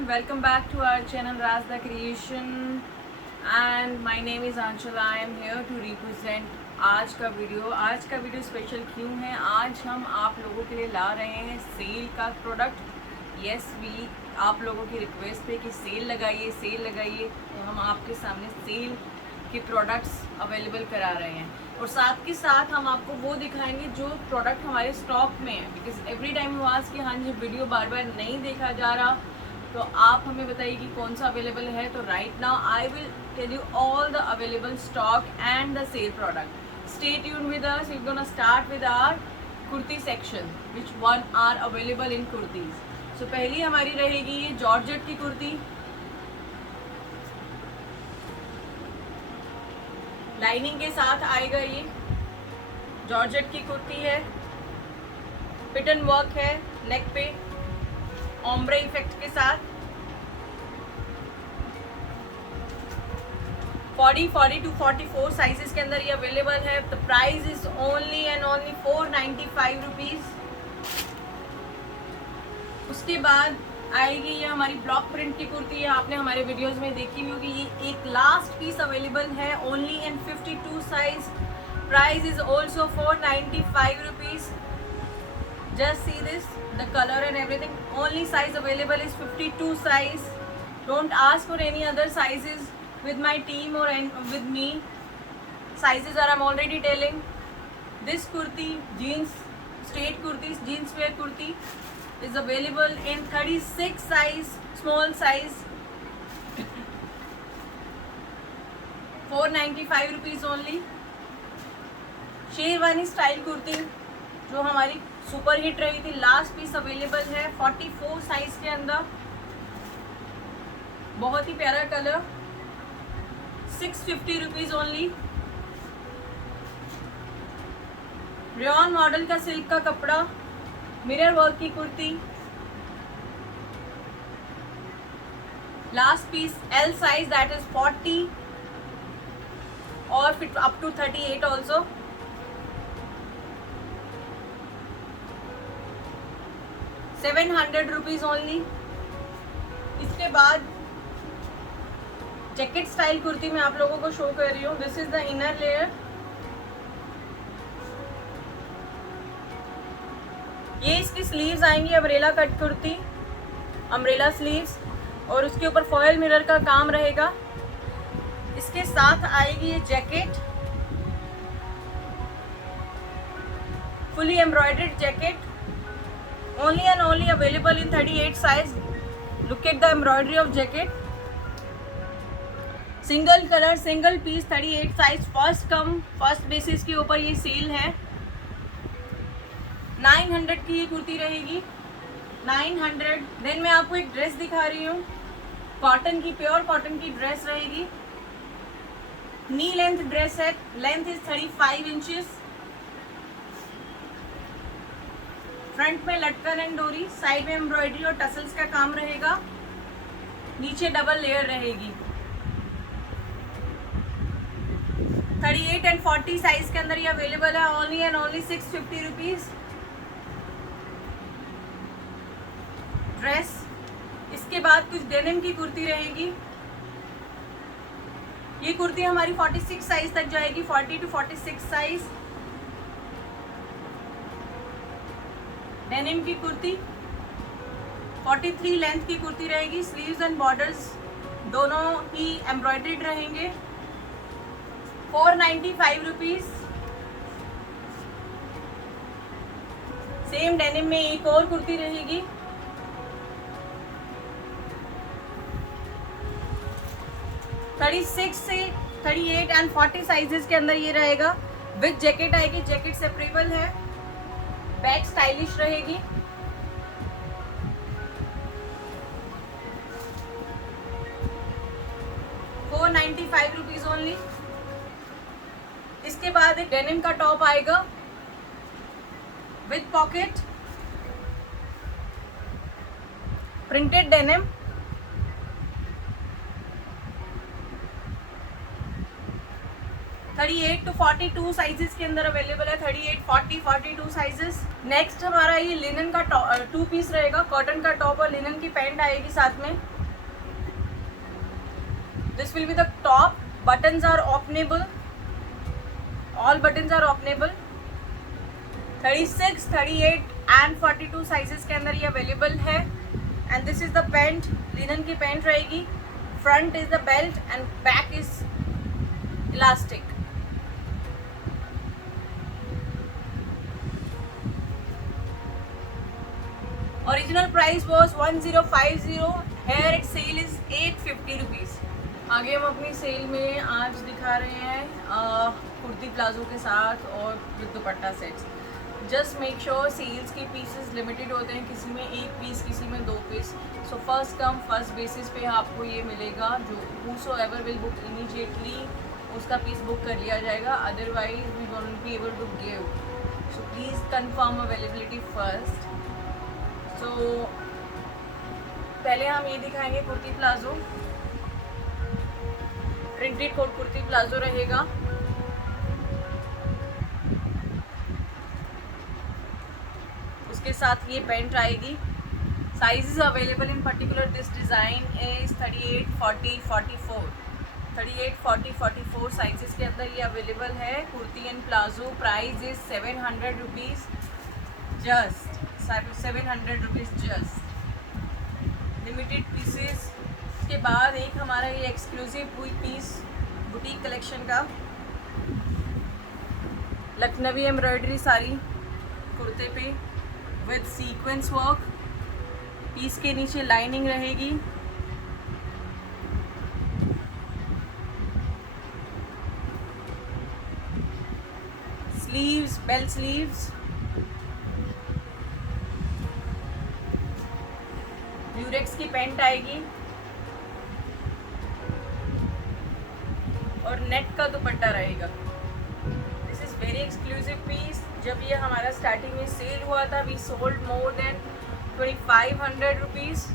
everyone, welcome back to our channel Razda Creation and my name is Anshula. I am here to represent आज का video special क्यों है। आज हम आप लोगों के लिए ला रहे हैं सेल का प्रोडक्ट। यस वी आप लोगों की रिक्वेस्ट पे कि सेल लगाइए तो हम आपके सामने सेल के प्रोडक्ट्स अवेलेबल करा रहे हैं और साथ के साथ हम आपको वो दिखाएंगे जो प्रोडक्ट हमारे स्टॉक में है। Because every time you ask कि हाँ जी वीडियो बार बार नहीं देखा जा रहा, तो आप हमें बताइए कि कौन सा अवेलेबल है। तो right now I will tell you all the available stock and the sale product. Stay tune with us. We gonna start with our kurti section which one are available in kurtis. So पहली हमारी रहेगी ये georgette की kurti. Lining के साथ आएगा। ये georgette की कुर्ती है, पिटन वर्क है नेक पे, ओम्ब्रे इफेक्ट के साथ। 40 to 44 साइजेस के अंदर ये अवेलेबल है। The price is only and only 495 rupees. उसके बाद आएगी ये हमारी ब्लॉक प्रिंट की कुर्ती है। आपने हमारे वीडियोस में देखी हुई होगी। ये एक लास्ट पीस अवेलेबल है only in 52 size. Price is also 495 rupees. Just see this, the colour and everything. Only size available is 52 size. Don't ask for any other sizes with my team or with me. Sizes are I'm already telling. This kurti, jeans, straight kurtis, jeans wear kurti is available in 36 size, small size. 495 rupees only. Sherwani style kurti जो हमारी super hit रही थी, last piece available है 44 size के अंदर। बहुत ही प्यारा colour. 650 rupees only. Rayon model का सिल्क का कपड़ा, मिरर वर्क की kurti. Last piece L size that is 40 और fit up to 38 also. ₹700 only. इसके बाद जैकेट स्टाइल कुर्ती मैं आप लोगों को शो कर रही हूँ। This is the inner layer. ये इसकी स्लीव्स आएंगी umbrella cut kurti, umbrella sleeves, और उसके ऊपर फॉयल मिरर का काम रहेगा। इसके साथ आएगी ये jacket, fully embroidered jacket. Only and only available in 38 size. Look at the embroidery of jacket. Single colour, single piece, 38 size. First basis के ऊपर ये सेल है। 900 की ये कुर्ती रहेगी। 900। देन मैं आपको एक ड्रेस दिखा रही हूँ, कॉटन की, प्योर कॉटन की ड्रेस रहेगी। नी लेंथ ड्रेस है। Length is 35 inches. फ्रंट में लटकन एंड डोरी, साइड में एम्ब्रॉयडरी और टसल्स का काम रहेगा। नीचे डबल लेयर रहेगी। 38 एंड 40 साइज के अंदर ये अवेलेबल है। Only and only 650 rupees dress. इसके बाद कुछ डेनिम की कुर्ती रहेगी। ये कुर्ती हमारी 46 साइज तक जाएगी। 40 to 46 साइज डेनिम की कुर्ती। 43 लेंथ की कुर्ती रहेगी। स्लीव्स एंड बॉर्डर्स दोनों ही एम्ब्रॉयडर्ड रहेंगे। 495 रुपीज। सेम डेनिम में एक और कुर्ती रहेगी। (36 से 38 एंड 40 साइजेस के अंदर ये रहेगा। विद जैकेट आएगी। जैकेट सेपरेबल है। बैक स्टाइलिश रहेगी। ₹495 ओनली। इसके बाद एक डेनिम का टॉप आएगा with pocket, printed denim. (38 to 42 sizes के अंदर अवेलेबल है। 38, 40, 42 साइजेस। नेक्स्ट हमारा ये लिनन का 2 पीस रहेगा। कॉटन का टॉप और लिनन की पैंट आएगी साथ में। This will be the top. Buttons are openable. All buttons are openable. 36, 38 and 42 sizes के अंदर ये अवेलेबल है. And this is the pant. Linen की पैंट रहेगी. Front is the belt and back is elastic. Original price was 1050. Here it sale is 850 rupees. आगे हम अपनी cell में आज दिखा रहे हैं कुर्ती प्लाजो के साथ और with dupatta sets. Just make sure sales के पीसेस लिमिटेड होते हैं. किसी में 1 पीस, किसी में 2 piece. So first come first basis पे आपको ये मिलेगा. जो whosoever will book immediately उसका पीस बुक कर लिया जाएगा. Otherwise we won't be able to give. So please confirm availability first. So पहले हम ये दिखाएंगे kurti palazzo. Printed coat kurti palazzo रहेगा. उसके साथ ये पैंट आएगी. Sizes available in particular this design is 38, 40, 44. 38, 40, 44 sizes के अंदर ये अवेलेबल है. Kurti and palazzo. Price is 700 rupees just. 700 rupees just. Limited pieces. उसके बाद एक हमारा ये एक्सक्लूसिव पीस बुटीक कलेक्शन का लखनवी एम्ब्रॉयडरी साड़ी कुर्ते पे विद सीक्वेंस वर्क. पीस के नीचे लाइनिंग रहेगी. Sleeves, bell sleeves. ड्यूरेक्स की पैंट आएगी और नेट का दुपट्टा रहेगा. This is very exclusive piece. जब ये हमारा स्टार्टिंग में सेल हुआ था we sold more than 2500 rupees,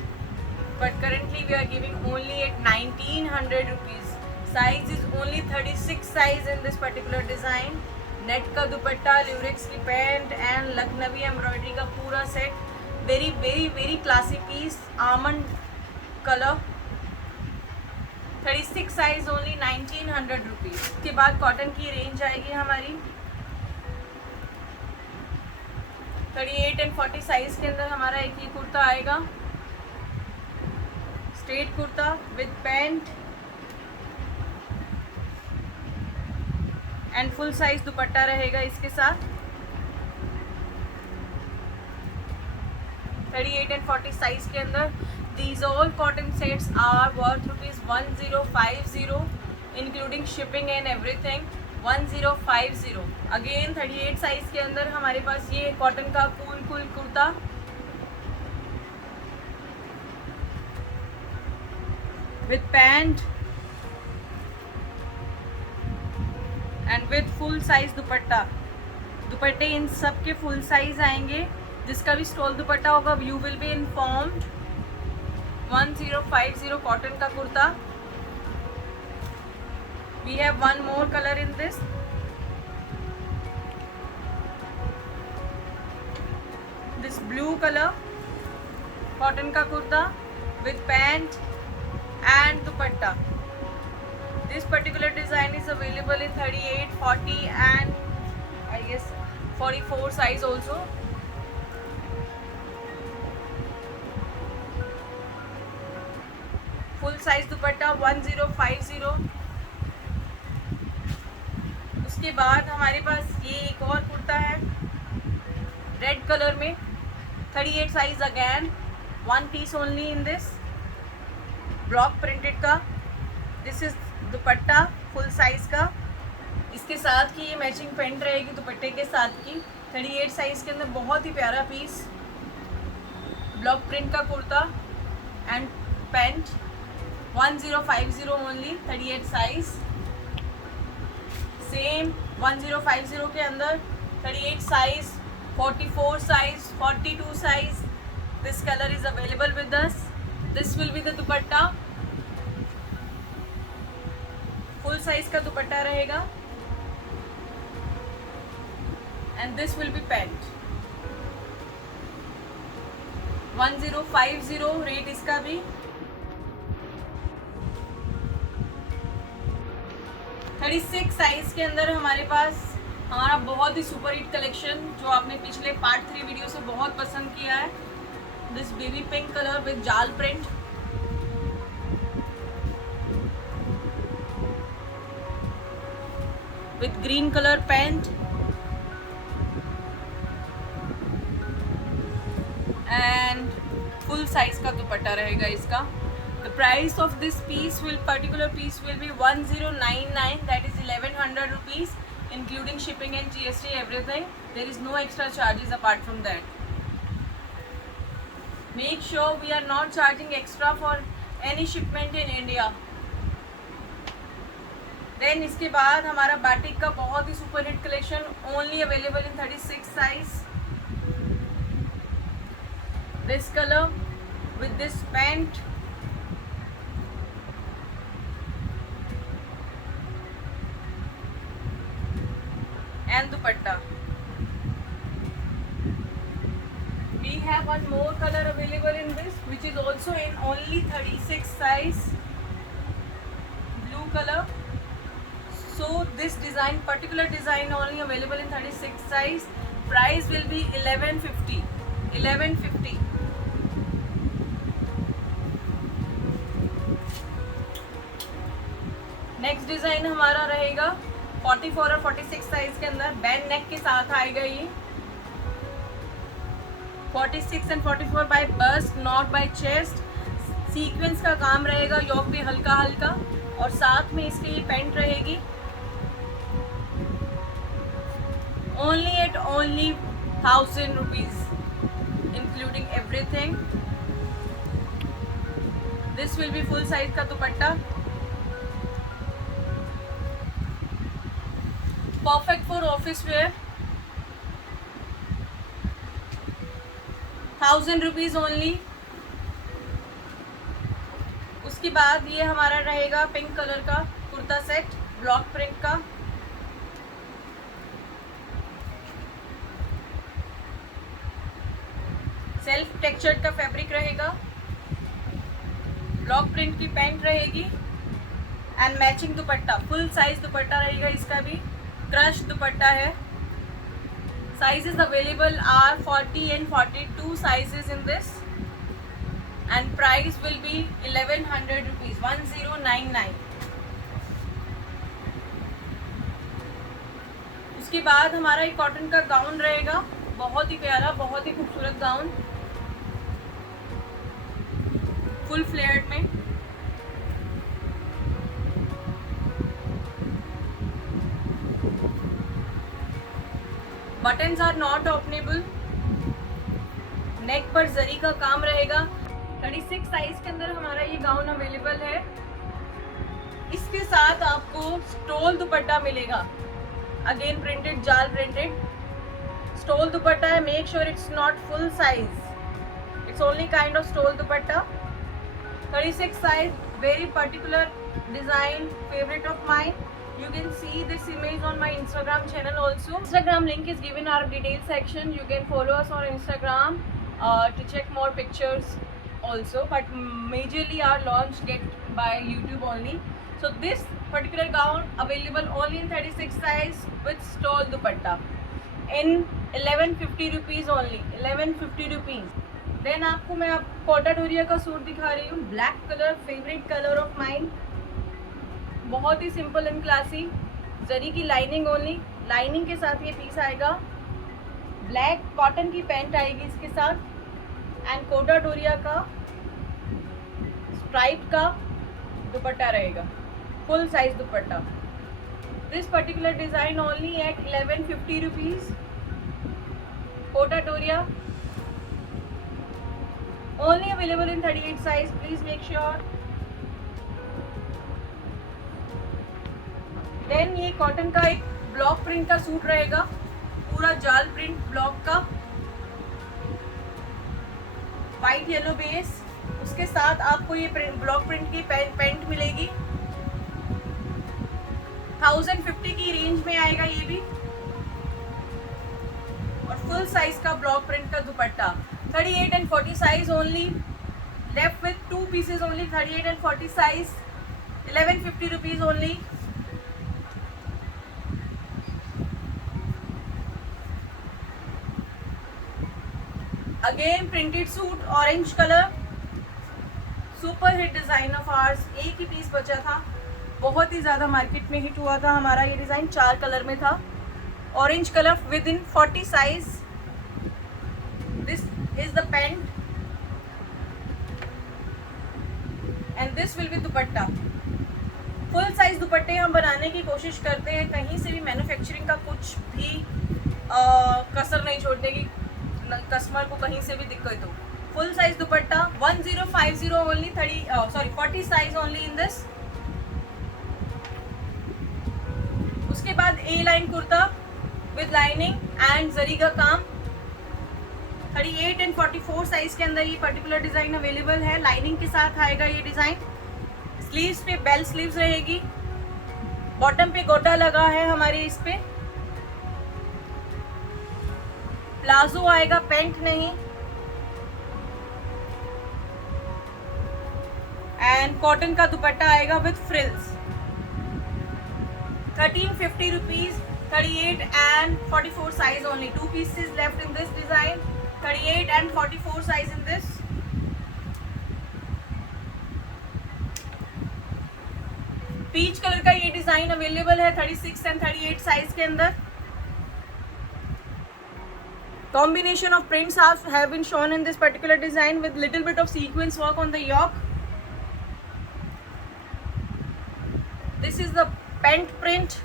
but currently we are giving only at 1900 rupees. Size is only 36 size in this particular design. Net का दुपट्टा, ल्यूरेक्स की पैंट एंड लखनवी एम्ब्रॉयडरी का पूरा सेट. Very very very classy piece. Almond colour. 36 size only 1900 rupees. उसके बाद cotton की range आएगी हमारी. 38 एंड 40 साइज के अंदर हमारा एक ही कुर्ता आएगा. Straight kurta with pant and full size dupatta रहेगा इसके साथ. 38 एंड 40 साइज के अंदर. These all cotton sets are worth rupees 1050, including shipping and everything. 1050. Again 38 size के अंदर हमारे पास ये कॉटन का cool kurta. With pant and with full size दुपट्टा. दुपट्टे इन सब के फुल साइज आएंगे. जिसका भी स्टॉल दुपट्टा होगा you will be informed. 1050 cotton का kurta. We have one more color in this. This blue color cotton का kurta with pant and dupatta. This particular design is available in 38, 40 and I guess 44 size also. Full size dupatta 1050. उसके बाद हमारे पास ये एक और कुर्ता है red colour में. 38 size again. 1 piece only in this. Block printed का. This is dupatta full size का. इसके साथ की ये मैचिंग पैंट रहेगी दुपट्टे के साथ की. 38 साइज के अंदर बहुत ही प्यारा पीस. ब्लॉक प्रिंट का kurta and pant. 1050 only. 38 size. Same 1050 के अंदर 38 size, 44 size, 42 size. This colour is available with us. This will be the dupatta. Full size का दुपट्टा रहेगा and this will B pant. 1050 rate इसका भी. 36 साइज के अंदर हमारे पास हमारा बहुत ही सुपर हिट कलेक्शन जो आपने पिछले पार्ट 3 वीडियो से बहुत पसंद किया है। This baby pink colour with जाल print, with green colour pant and full size का दुपट्टा रहेगा इसका। The price of this particular piece will be 1099, that is 1100 rupees, including shipping and GST everything. There is no extra charges apart from that. Make sure we are not charging extra for any shipment in India. Then इसके बाद हमारा batik का बहुत ही super hit collection, only available in 36 size. This color with this pant and dupatta. We have one more color available in this, which is also in only 36 size, blue color. So this design, particular design, only available in 36 size. Price will be 1150. 1150. Next design हमारा रहेगा 44 और 46 size के अंदर, band नेक के साथ आएगा ये। 46 and 44 by bust, not by chest. Sequins का काम रहेगा योक पे हल्का हल्का, और साथ में इसके ये पैंट रहेगी। Only at only 1000 rupees including everything. This will be full size का dupatta, perfect for office wear. 1000 rupees only. उसके बाद ये हमारा रहेगा पिंक कलर का कुर्ता सेट, ब्लॉक प्रिंट का। सेल्फ टेक्सचर्ड का फैब्रिक रहेगा, ब्लॉक प्रिंट की पैंट रहेगी and matching dupatta. Full size dupatta रहेगा इसका भी, क्रश दुपट्टा है। Sizes available are 40 and 42 sizes in this, and price will be 1100 rupees, 1099. उसके बाद हमारा एक कॉटन का गाउन रहेगा, बहुत ही प्यारा, बहुत ही खूबसूरत गाउन, फुल फ्लेयर्ड में। Buttons are not openable. Neck पर जरी का काम रहेगा। 36 साइज के अंदर हमारा ये गाउन अवेलेबल है। इसके साथ आपको स्टोल दुपट्टा मिलेगा, अगेन प्रिंटेड, जाल प्रिंटेड स्टोल दुपट्टा है। Make sure it's not full size, it's only kind of stole dupatta. 36 size, very particular design, favorite of mine. You can see this image on my Instagram channel also. Instagram link is given in our detail section. You can follow us on Instagram to check more pictures also. But majorly our launch get by YouTube only. So this particular gown available only in 36 size with stole dupatta in 1150 rupees only. 1150 rupees. Then आपको मैं कोटा डोरिया का suit दिखा रही हूँ, black colour, favourite colour of mine. बहुत ही simple and classy, जरी की lining only, lining के साथ ये पीस आएगा। ब्लैक कॉटन की पैंट आएगी इसके साथ, एंड कोटा डोरिया का स्ट्राइप का दुपट्टा रहेगा, full size dupatta. This particular design only at 1150 rupees. Kota Doria only available in 38 size, please make sure. Then ये कॉटन का एक ब्लॉक प्रिंट का सूट रहेगा, पूरा जाल प्रिंट ब्लॉक का, वाइट येलो बेस। उसके साथ आपको ये ब्लॉक प्रिंट की पैंट मिलेगी। 1050 की रेंज में आएगा ये भी, और फुल साइज का ब्लॉक प्रिंट का दुपट्टा। 38 and 40 size only, left with 2 pieces only, 38 and 40 size, 1150 rupees only. Again printed suit, orange colour, super hit design of ours. एक ही पीस बचा था, बहुत ही ज़्यादा मार्केट में हिट हुआ था हमारा ये डिज़ाइन। 4 कलर में था। Orange colour with in 40 size. This is the pant and this will B dupatta. Full size दुपट्टे हम बनाने की कोशिश करते हैं, कहीं से भी मैन्युफैक्चरिंग का कुछ भी कसर नहीं छोड़ने की, कस्टमर को कहीं से भी दिक्कत हो। Full size dupatta 1050 only, 40 size only in this. उसके बाद A line kurta with lining and zari का काम। 38 एंड 44 साइज के अंदर ये पर्टिकुलर डिजाइन अवेलेबल है। लाइनिंग के साथ आएगा ये डिजाइन। स्लीव्स पे बेल स्लीव्स रहेगी, बॉटम पे गोटा लगा है हमारे इस पे। प्लाजो आएगा, पेंट नहीं। एंड कॉटन का दुपट्टा आएगा विद फ्रिल्स। 1350 रुपीज, 38 एंड 44 size only. 2 pieces left in this design, 38 and 44 size in this। Peach colour का ये डिजाइन अवेलेबल है 36 एंड 38 साइज के अंदर। Combination of prints have been shown in this particular design with little bit of sequence work on the yoke. This is the pant print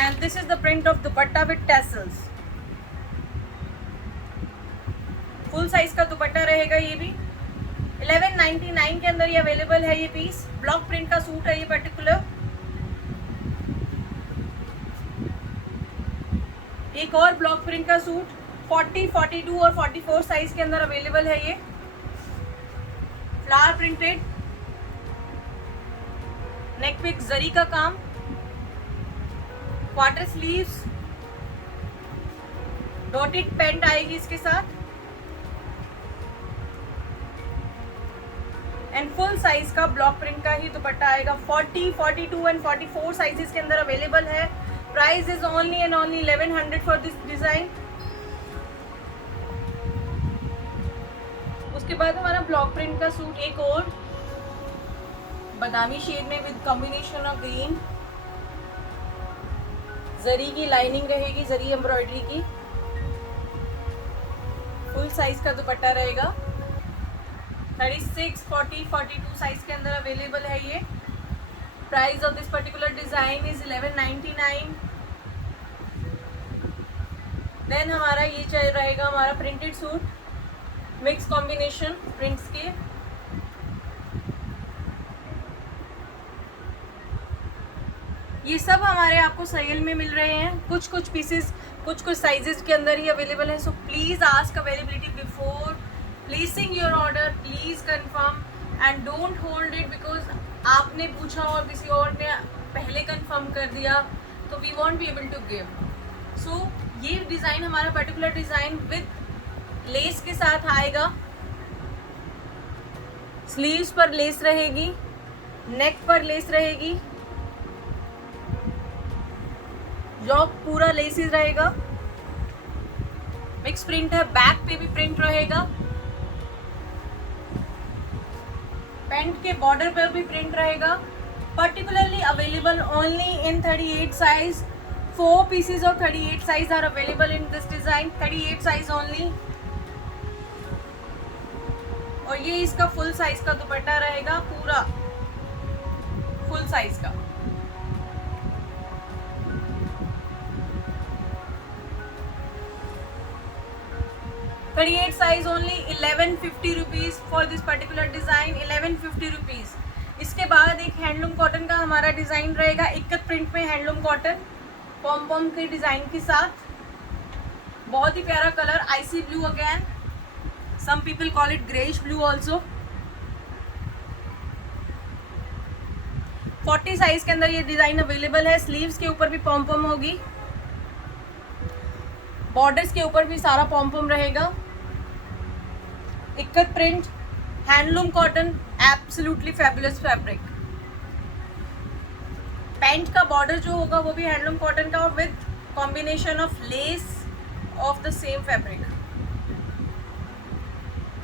and this is the print of dupatta with tassels. Full size का दुपट्टा रहेगा ये भी। 1199 के अंदर ये available है ये piece. Block print का सूट है ये पर्टिकुलर। एक और ब्लॉक प्रिंट का सूट 40, 42 और 44 साइज के अंदर अवेलेबल है ये। फ्लावर प्रिंटेड, नेक पे जरी का काम, क्वार्टर स्लीव्स, डॉटेड पैंट आएगी इसके साथ एंड फुल साइज का ब्लॉक प्रिंट का ही दुपट्टा आएगा। 40, 42 एंड 44 साइजेस के अंदर अवेलेबल है। Price is only and only 1100 for this design. उसके बाद हमारा ब्लॉक प्रिंट का सूट एक और बादामी शेड में विद कॉम्बिनेशन ऑफ ग्रीन। जरी की लाइनिंग रहेगी, जरी एम्ब्रॉयडरी की। फुल साइज का दुपट्टा रहेगा। 36, 40, 42 साइज के अंदर अवेलेबल है ये। Price of this particular design is 1199। Then हमारा ये चल रहेगा हमारा printed suit, mix combination prints के। ये सब हमारे आपको सेल में मिल रहे हैं। कुछ पीसेस कुछ साइजेस के अंदर ही अवेलेबल है। So please ask availability before placing your order. Please confirm and don't hold it because आपने पूछा और किसी और ने पहले कंफर्म कर दिया तो we won't be able to give. So ये डिज़ाइन हमारा पर्टिकुलर डिज़ाइन विद लेस के साथ आएगा। स्लीव्स पर लेस रहेगी, नेक पर लेस रहेगी, जॉब पूरा लेसिस रहेगा। मिक्स प्रिंट है, बैक पे भी प्रिंट रहेगा, पैंट के बॉर्डर पर भी प्रिंट रहेगा। Particularly available only in 38 size. 4 pieces of 38 size are available in this design, 38 size only। और ये इसका फुल साइज का दुपट्टा रहेगा, पूरा फुल साइज का। $38 size only, 1150 rupees for this particular design, 1150 rupees। इसके बाद एक हैंडलूम कॉटन का हमारा डिजाइन रहेगा, इक्कत प्रिंट में हैंडलूम कॉटन पॉम पॉम के डिजाइन के साथ। बहुत ही प्यारा colour, icy blue again, some people call it greyish blue also. 40 size के अंदर ये डिजाइन अवेलेबल है। स्लीव्स के ऊपर भी पॉम पॉम होगी, बॉर्डर्स के ऊपर भी सारा पॉम पॉम रहेगा। Ikat print, handloom cotton, absolutely fabulous fabric. Pant का बॉर्डर जो होगा वो भी हैंडलूम कॉटन का और with combination of lace of the same fabric.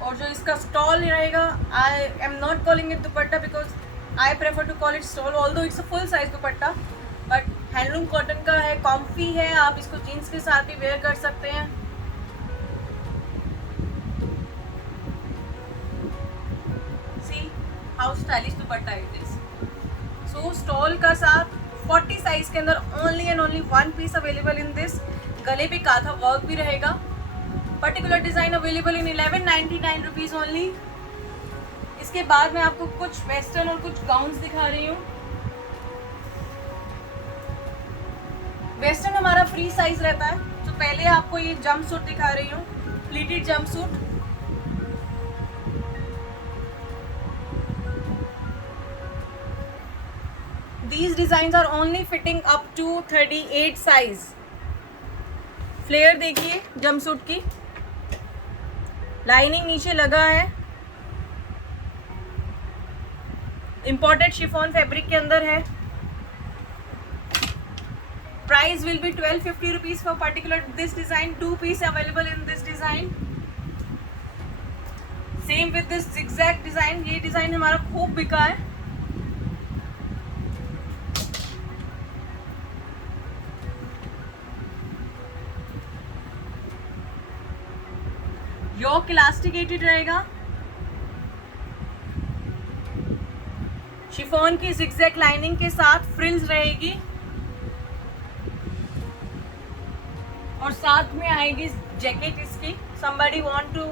और जो इसका स्टॉल रहेगा, I am not calling it dupatta because I prefer to call it stole, although it's a full size dupatta, but handloom cotton का है, comfy है, आप इसको जीन्स के साथ भी वेयर कर सकते हैं। See how stylish dupatta it is. So stole का साथ 40 साइज के अंदर only and only 1 piece available in this. गले पे काथा वर्क भी रहेगा। Particular design available in 1199 rupees only. इसके बाद मैं आपको कुछ वेस्टर्न और कुछ गाउन्स दिखा रही हूँ। वेस्टर्न हमारा फ्री साइज रहता है, तो पहले आपको ये जंप सूट दिखा रही हूँ, pleated jumpsuit. These designs are only fitting up to 38 size। Flare देखिए जंपसूट की, लाइनिंग नीचे लगा है, इंपोर्टेड शिफॉन फैब्रिक के अंदर है। Price will be 1250 rupees for particular this design. 2 piece available in this design. Same with this zigzag design. ये design हमारा खूब बिका है। योक इलास्टिकेटेड रहेगा, शिफॉन की zigzag लाइनिंग के साथ फ्रिल्स रहेगी और साथ में आएगी जैकेट इसकी। somebody want to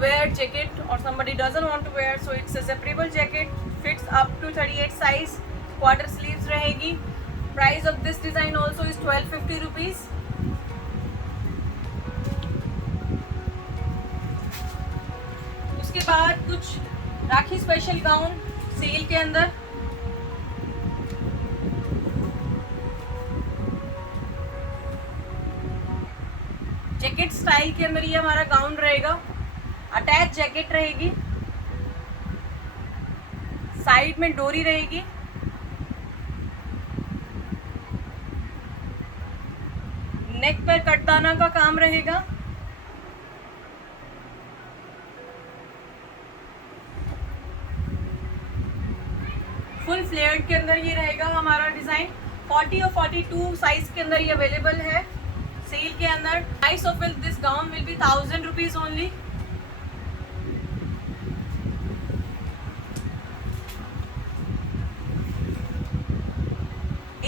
wear jacket or somebody doesn't want to wear, so it's a separable jacket, fits up to 38 size, quarter sleeves रहेगी। price of this design also is 1250 rupees। उसके बाद कुछ राखी स्पेशल गाउन सेल के अंदर। Jacket style के अंदर ये हमारा गाउन रहेगा। अटैच जैकेट रहेगी, साइड में डोरी रहेगी, नेक पर कटदाना का काम रहेगा। फुल फ्लेयर्ड के अंदर ये रहेगा हमारा डिजाइन। 40 और 42 साइज के अंदर ये अवेलेबल है सेल के अंदर। Price of this gown will be 1000 rupees only.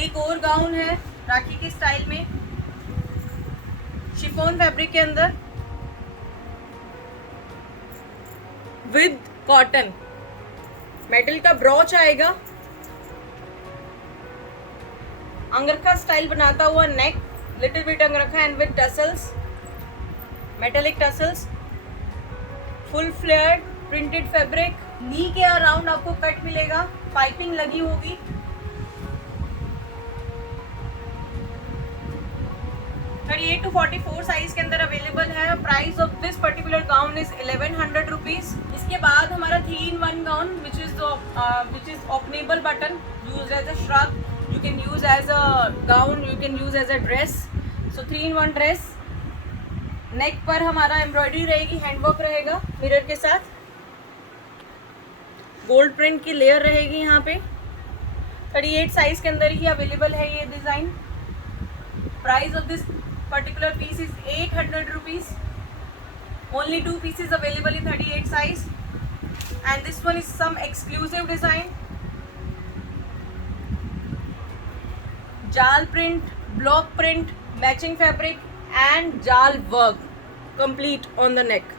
एक और गाउन है राखी के स्टाइल में, शिफॉन फैब्रिक के अंदर विद कॉटन। मेटल का ब्रॉच आएगा, अंगरखा स्टाइल बनाता हुआ neck, little bit angrakha and with tassels, metallic tassels, full flared printed fabric. Knee के अराउंड आपको कट मिलेगा, पाइपिंग लगी होगी। (38 to 44 साइज के अंदर अवेलेबल है। Price of this particular gown is 1100 rupees. इसके बाद हमारा 3-in-1 gown which is openable button, use as a shrug, you can use as a gown, you can use as a dress, so 3-in-1 dress. Neck पर हमारा embroidery रहेगी, handwork रहेगा mirror के साथ, gold print की layer रहेगी यहाँ पे। 38 साइज के अंदर ही अवेलेबल है ये design. Price of this particular piece is 800 rupees. Only 2 pieces available in 38 size and this one is some exclusive design. जाल print, block print, matching fabric and जाल work complete on the neck.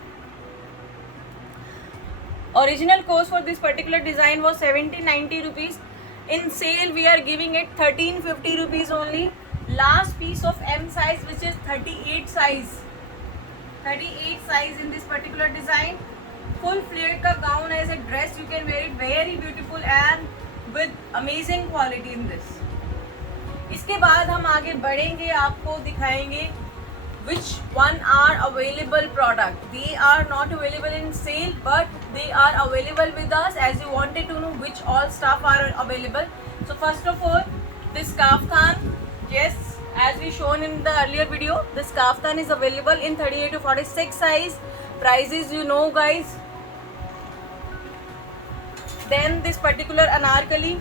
Original cost for this particular design was 1790 rupees. In sale we are giving it 1350 rupees only. Last piece of M size which is 38 size. 38 size in this particular design. Full flared का gown as a dress, you can wear it very beautiful and with amazing quality in this. इसके बाद हम आगे बढ़ेंगे, आपको दिखाएंगे which one are available product. They are not available in sale but they are available with us, as you wanted to know which all stuff are available. So first of all, this kaftan, yes, as we shown in the earlier video, this kaftan is available in 38 to 46 size. prices you know guys. Then this particular anarkali,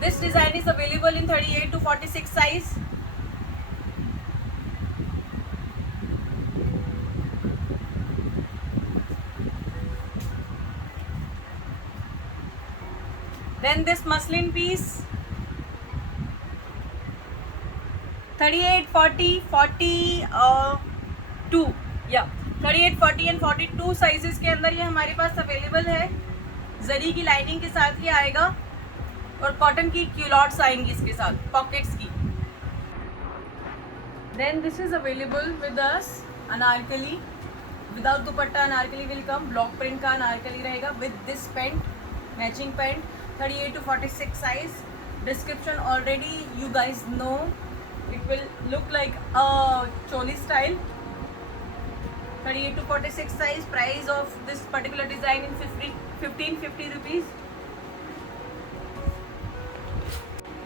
this design is available in 38 to 46 size. Then this muslin piece, 38, 40, 42 या 38, 40 and 42 sizes के अंदर ये हमारे पास available है. जरी की lining के साथ ही आएगा और कॉटन की क्यूलॉट्स आएंगी इसके साथ, पॉकेट्स की. Then this is available with us Anarkali without dupatta. Anarkali will come, block print का अनारकली रहेगा with this pant, matching pant. 38 to 46 size. Description already you guys know. It will look like a choli style. 38 to 46 size. Price of this particular design in 1550 rupees.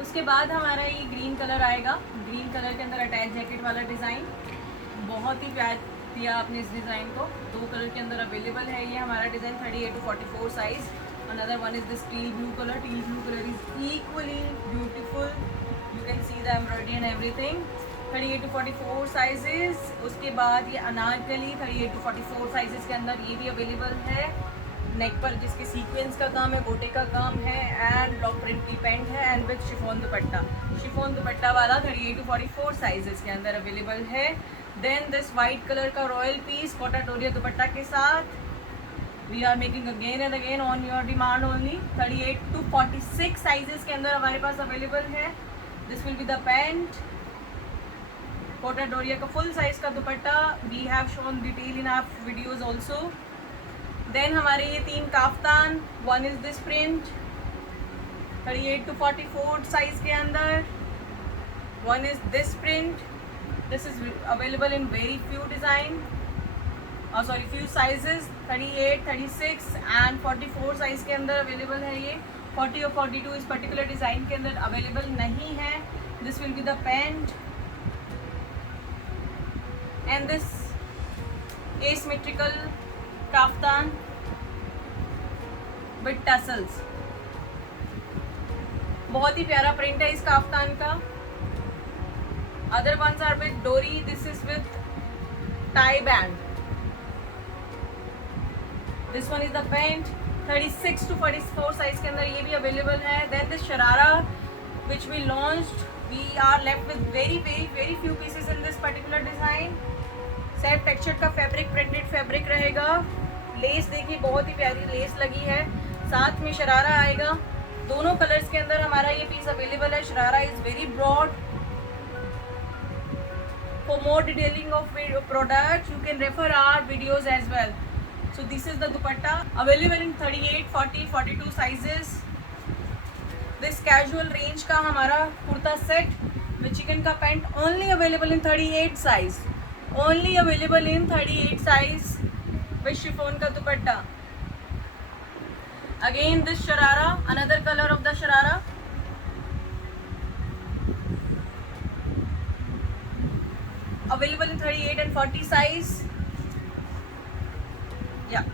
उसके बाद हमारा ये green colour आएगा. Green colour के अंदर attach jacket वाला design. बहुत ही प्यार दिया आपने इस डिज़ाइन को. 2 कलर के अंदर अवेलेबल है ये हमारा design. 38 to 44 size. Another one is this teal blue color. Teal blue color is equally beautiful. You can see the embroidery and everything. 38 to 44 sizes. उसके बाद ये अनारकली 38 to 44 sizes के अंदर ये भी अवेलेबल है. नेक पर जिसके सीक्वेंस का काम है, गोटे का काम है एंड ब्लॉक प्रिंट की पेंट है and with chiffon dupatta. Chiffon दुपट्टा वाला 38 to 44 sizes के अंदर अवेलेबल है. देन दिस वाइट कलर का रॉयल पीस कोटाटोरिया दुपट्टा के साथ. We are making again and again on your demand only. 38 to 46 sizes के अंदर हमारे पास अवेलेबल है. This will be the pant. Kota Doria का full size का दुपट्टा. We have shown detail in our videos also. Then हमारे ये 3 kaftan. One is this print. 38 to 44 size के अंदर. One is this print. This is available in very few design. few sizes. 38, 36 and 44 size के अंदर available है ये. 40 और 42 इस पर्टिकुलर डिज़ाइन के अंदर अवेलेबल नहीं है. This will be the pant and this asymmetrical kaftan with tassels. बहुत ही प्यारा प्रिंट है इस काफ्तान का. अदर वंस आर विद डोरी. This is with tie band. This one is the pant. 36 to 44 size के अंदर ये भी अवेलेबल है. Then this sharara which we launched. We are left with very few pieces in this particular design. Set texture का fabric, printed fabric रहेगा. Less देखिए बहुत ही प्यारी लेस लगी है. साथ में शरारा आएगा. दोनों कलर्स के अंदर हमारा ये पीस अवेलेबल है. Sharara is very broad. For more detailing of products, you can refer our videos as well. So this is the dupatta available in 38, 40, 42 sizes. This casual range का हमारा कुर्ता सेट with chicken का pant only available in 38 size. Only available in 38 size with chiffon का दुपट्टा. Again this sharara, another color of the sharara. Available in 38 and 40 size. Yeah.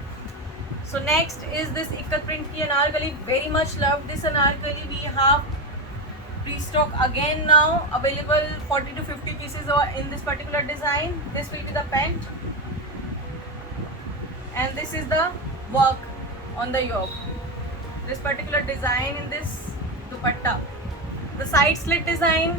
So next is this ikat print ki anarkali. Very much loved this anarkali. We have restock again now. Available 40 to 50 pieces in this particular design. This will be the pant. And this is the work on the yoke. This particular design in this dupatta. The side slit design.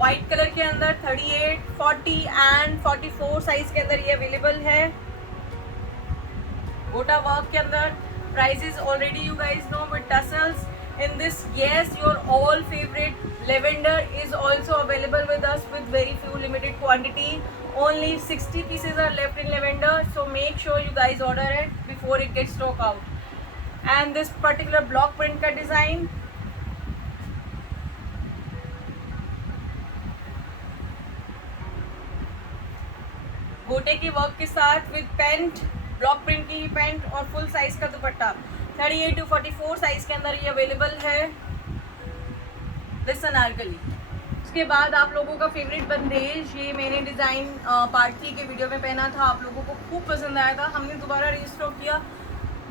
White colour के अंदर 38, 40 and 44 size के अंदर ये available है. गोटा work के अंदर. Prices already you guys know with tassels. In this yes your all favourite lavender is also available with us with very few limited quantity. Only 60 pieces are left in lavender, so make sure you guys order it before it gets stock out. And this particular block print का design. गोटे की work के साथ with paint, block print की paint और full size का दुपट्टा. 38 to 44 size के अंदर ये अवेलेबल है. दिस अनारकली। उसके बाद आप लोगों का फेवरेट बंदेज, ये मैंने डिज़ाइन पार्टी के वीडियो में पहना था, आप लोगों को खूब पसंद आया था, हमने दोबारा रीस्टॉक किया।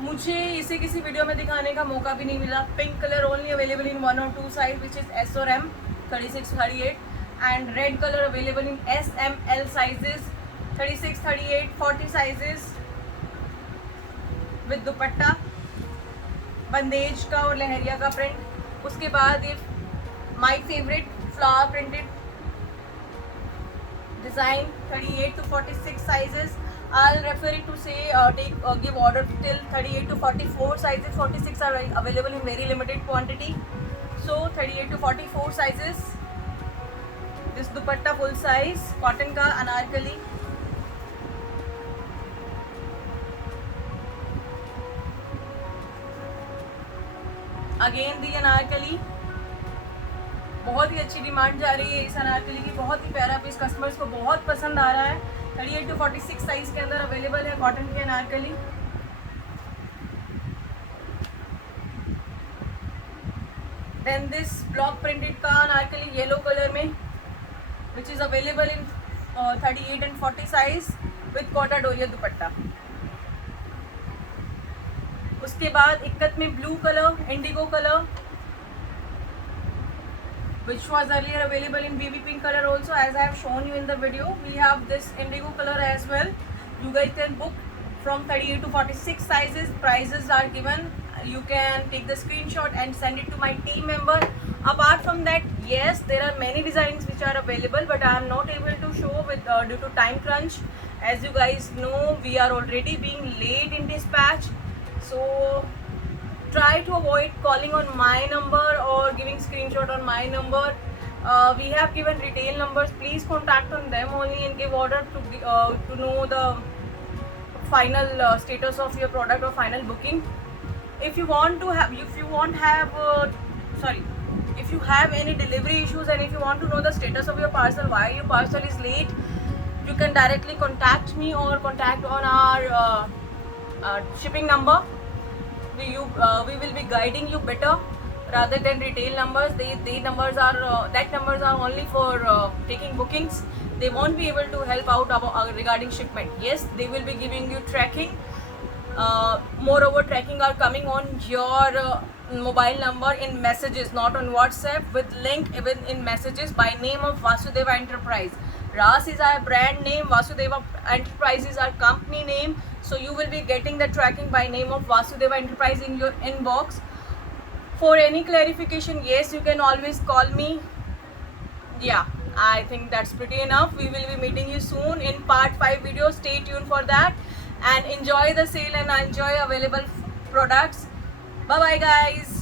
मुझे इसे किसी वीडियो में दिखाने का मौका भी नहीं मिला। Pink colour only available in 1 और 2 साइज विच इज़ S और M 36, 38 and red colour available in S, M, L sizes 36, 38, 40 sizes with dupatta, bandhej का और लहरिया का प्रिंट। उसके बाद ये my favourite flower printed design 38 to 46 sizes. I'll refer it to say give order till 38 to 44 sizes. 46 are available in very limited quantity. So 38 to 44 sizes. This dupatta full size cotton का Anarkali. Again the Anarkali, बहुत ही अच्छी demand जा रही है इस अनारकली की, बहुत ही प्यारा पीस, कस्टमर्स को बहुत पसंद आ रहा है। 38 to 46 साइज के अंदर अवेलेबल है कॉटन की Anarkali. Then this block printed का अनारकली येलो कलर में which is available in 38 and 40 size with Kota Doria dupatta. उसके बाद इक्कत में blue colour, indigo colour which was earlier available in baby pink color also, as I have shown you in the video. We have this indigo color as well. You guys can book from 38 to 46 sizes. Prices are given. You can take the screenshot and send it to my team member. Apart from that, yes, there are many designs which are available, but I am not able to show with due to time crunch. As you guys know, we are already being late in dispatch, so try to avoid calling on my number or giving screenshot on my number. We have given retail numbers. Please contact on them only and give order to know the final status of your product or final booking. If you have any delivery issues and if you want to know the status of your parcel, why your parcel is late, you can directly contact me or contact on our shipping number. We will be guiding you better rather than retail numbers. They numbers are only for taking bookings. They won't be able to help out regarding shipment. Yes, they will be giving you tracking. Moreover, tracking are coming on your mobile number in messages, not on WhatsApp, with link even in messages by name of Vasudeva Enterprise. RAS is our brand name, Vasudeva Enterprise is our company name. So you will be getting the tracking by name of Vasudeva Enterprise in your inbox. For any clarification, yes, you can always call me. Yeah, I think that's pretty enough. We will be meeting you soon in part 5 video. Stay tuned for that and enjoy the sale and enjoy available products. Bye bye guys.